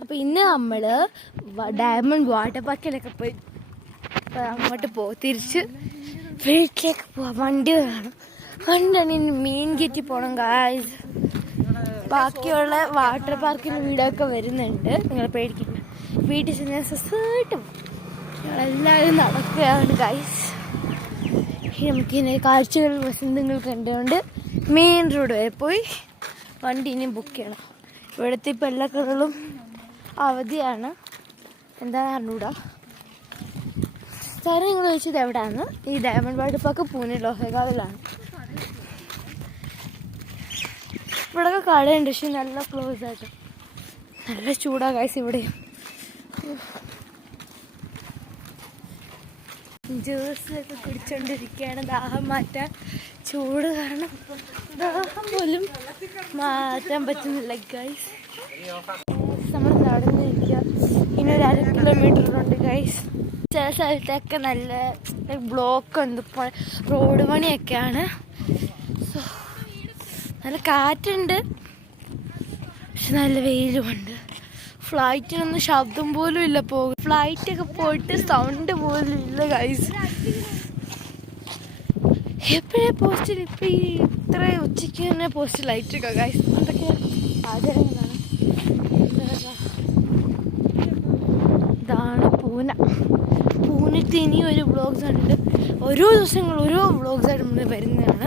അപ്പോൾ ഇന്ന് നമ്മൾ ഡയമണ്ട് വാട്ടർ പാർക്കിലൊക്കെ പോയി അങ്ങോട്ട് തിരിച്ച് വീട്ടിലേക്ക് പോവാം. വണ്ടി വേണം, വണ്ടിയാണ് ഇനി മെയിൻ ഗേറ്റിൽ പോകണം ഗായ്സ്. ബാക്കിയുള്ള വാട്ടർ പാർക്കിന് വീടൊക്കെ വരുന്നുണ്ട്, നിങ്ങൾ പേടിക്കണ്ട. വീട്ടിൽ ചെന്ന് സുഖമായിട്ട് ഞങ്ങളെല്ലാവരും നടക്കുകയാണ് ഗായ്സ്. നമുക്കിങ്ങനെ കാഴ്ചകൾ വസന്തങ്ങൾ കണ്ടുകൊണ്ട് മെയിൻ റോഡ് വരെ പോയി വണ്ടി ഇനിയും ബുക്ക് ചെയ്യണം. ഇവിടുത്തെ ഇപ്പോൾ എല്ലാ കടകളും അവധിയാണ്, എന്താണെന്ന് അറിഞ്ഞൂടാ. സ്ഥലം നിങ്ങൾ ചോദിച്ചത് എവിടെയാണ്? ഈ ഡയമണ്ട് വാട്ടർ പാർക്ക് പൂനെ ലോഹഗാവിലാണ്. ഇവിടെയൊക്കെ കടയുണ്ട്, പക്ഷെ നല്ല ക്ലോസ് ആയിട്ട് നല്ല ചൂടാ ഗൈസ്. ഇവിടെയും ജ്യൂസൊക്കെ കുടിച്ചോണ്ടിരിക്കുകയാണ്, ദാഹം മാറ്റാൻ. ചൂട് കാരണം ദാഹം പോലും മാറ്റാൻ പറ്റുന്നില്ല ഗൈസ്. നമ്മൾ നടന്നിരിക്കുക, ഇനി ഒരു 1/2 കിലോമീറ്ററുണ്ട് ഗൈസ്. ചില സ്ഥലത്തൊക്കെ നല്ല ബ്ലോക്ക് ഉണ്ട്, ഇപ്പോൾ റോഡ് പണിയൊക്കെയാണ്. സോ നല്ല കാറ്റുണ്ട്, പക്ഷെ നല്ല വെയിലുമുണ്ട്. ഫ്ലൈറ്റിനൊന്നും ശബ്ദം പോലും ഇല്ല. ഫ്ലൈറ്റൊക്കെ പോയിട്ട് സൗണ്ട് പോലും ഇല്ല ഗൈസ്. എപ്പോഴേ പോസ്റ്റിൽ ഇപ്പം ഈ ഇത്ര ഉച്ചയ്ക്ക് തന്നെ പോസ്റ്റ് ലൈറ്റൊക്കെ ഗൈസ്. എന്തൊക്കെ ആചാരങ്ങളാണ്. ഇതാണ് പൂനത്ത് ഇനി ഒരു വ്ളോഗ്സ് ഉണ്ട്. ഓരോ ദിവസങ്ങൾ ഓരോ വ്ളോഗ്സായിട്ട് നമ്മൾ വരുന്നതാണ്.